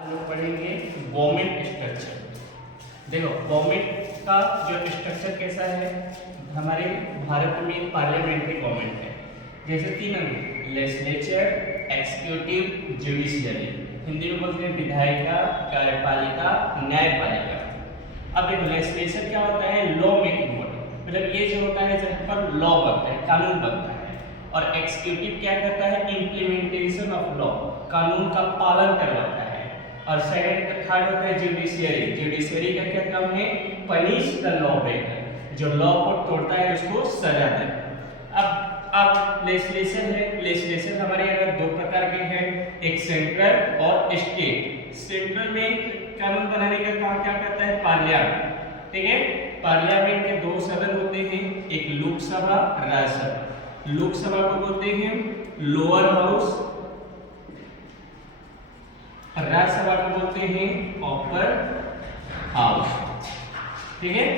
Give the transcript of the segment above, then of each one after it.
हम लोग पढ़ेंगे गवर्नमेंट स्ट्रक्चर। देखो गवर्नमेंट का जो स्ट्रक्चर कैसा है, हमारे भारत में पार्लियामेंट्री गवर्नमेंट है। जैसे तीन अंग, लेजिस्लेचर, एग्जीक्यूटिव, जुडिशियरी। हिंदी में बोलते हैं विधायिका, कार्यपालिका, न्यायपालिका। अब देखो लेजिस्लेचर क्या होता है, लॉ मेकिंग बॉडी, मतलब ये जो होता है जहाँ पर लॉ बनता है, कानून बनता है। और एग्जीक्यूटिव क्या करता है, इम्प्लीमेंटेशन ऑफ लॉ, कानून का पालन करवाता है। और सेकंड थर्ड होता है जुडिशियरी। जुडिशियरी का क्या काम है, पनिश द लॉ ब्रेकर, जो लॉ को तोड़ता है उसको सजा दे। अब लेजिस्लेशन है, लेजिस्लेशन हमारे यहाँ दो प्रकार के हैं, एक सेंट्रल और स्टेट। सेंट्रल में कानून बनाने का काम क्या करता है, पार्लियामेंट, ठीक है। पार्लियामेंट के दो सदन होते हैं, एक लोकसभा, राज्यसभा। लोकसभा को बोलते हैं लोअर हाउस, राज्यसभा को बोलते हैं अपर हाउस, ठीक है।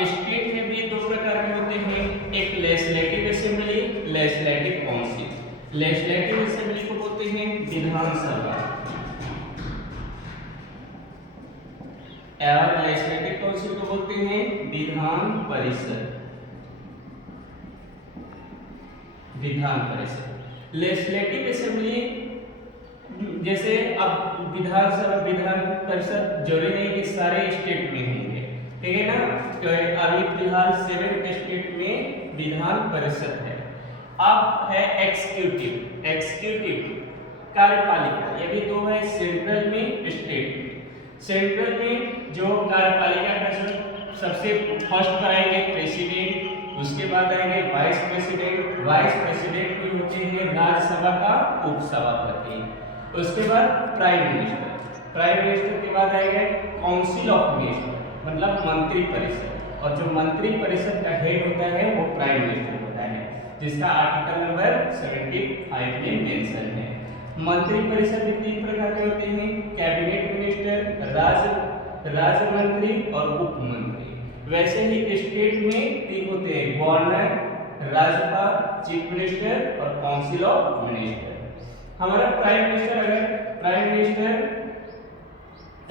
स्टेट में भी दो प्रकार के होते हैं, एक legislative assembly, legislative council. Legislative assembly को बोलते हैं विधानसभा और लेजिस्लेटिव काउंसिल को बोलते हैं विधान परिषद। विधान परिषद, लेजिस्लेटिव असेंबली, जैसे अब विधानसभा, विधान परिषद जरूरी नहीं कि सारे स्टेट में होंगे, ठीक है ना। तो अभी फिलहाल 7 स्टेट में विधान परिषद है। अब है एग्जीक्यूटिव, एग्जीक्यूटिव कार्यपालिका, ये भी दो है, सेंट्रल में, स्टेट में। सेंट्रल में जो कार्यपालिका का जो सबसे फर्स्ट आएंगे प्रेसिडेंट, उसके बाद आएंगे वाइस प्रेसिडेंट। वाइस प्रेसिडेंट भी होते हैं राज्यसभा का उपसभापति। उसके बाद प्राइम मिनिस्टर, प्राइम मिनिस्टर के बाद आएगा काउंसिल ऑफ मिनिस्टर, मतलब मंत्री परिषद। और जो मंत्री परिषद का हेड होता है वो प्राइम मिनिस्टर होता है, जिसका आर्टिकल नंबर 75 में मेंशन है। मंत्री परिषद भी तीन प्रकार के होते हैं, कैबिनेट मिनिस्टर, राज्य मंत्री और उप मंत्री। वैसे ही स्टेट में तीन होते हैं, गवर्नर, राज्यपाल, चीफ मिनिस्टर और काउंसिल ऑफ मिनिस्टर। हमारा प्राइम मिनिस्टर, अगर प्राइम मिनिस्टर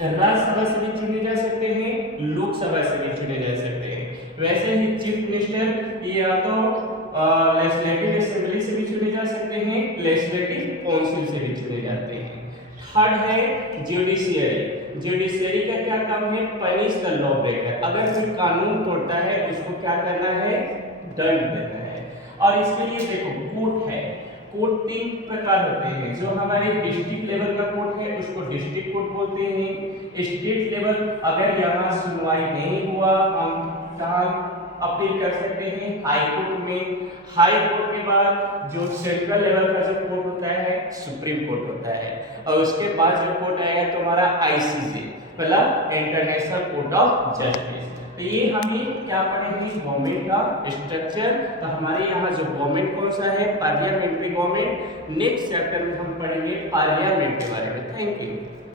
राज्यसभा से भी चुने जा सकते हैं, लोकसभा से भी चुने जा सकते हैं। वैसे ही चीफ मिनिस्टर ये या तो लेजिस्लेटिव असेंबली से भी चुने जा सकते हैं, लेजिस्लेटिव काउंसिल से भी चुने जाते हैं। थर्ड है जुडिशियरी। जुडिशियरी का क्या काम है, पनिश द लॉ ब्रेकर, अगर कोई कानून तोड़ता है उसको क्या करना है, दंड देना है। और इसके लिए देखो कोर्ट है, कोर्ट तीन प्रकार होते हैं। जो हमारे डिस्ट्रिक्ट लेवल का कोर्ट है उसको डिस्ट्रिक्ट कोर्ट बोलते हैं। स्टेट लेवल, अगर यहाँ सुनवाई नहीं हुआ हम कहाँ अपील कर सकते हैं, हाई कोर्ट में। हाई कोर्ट के बाद जो सेंट्रल लेवल का जो कोर्ट होता है सुप्रीम कोर्ट होता है। और उसके बाद जो कोर्ट आएगा तुम्हारा आईसीजे, मतलब इंटरनेशनल कोर्ट ऑफ जस्टिस। तो ये हमें क्या पढ़ेंगे, गवर्नमेंट का स्ट्रक्चर। तो हमारे यहाँ जो गवर्नमेंट कौन सा है, पार्लियामेंट्री गवर्नमेंट। नेक्स्ट चैप्टर में हम पढ़ेंगे पार्लियामेंट के बारे में। Thank you.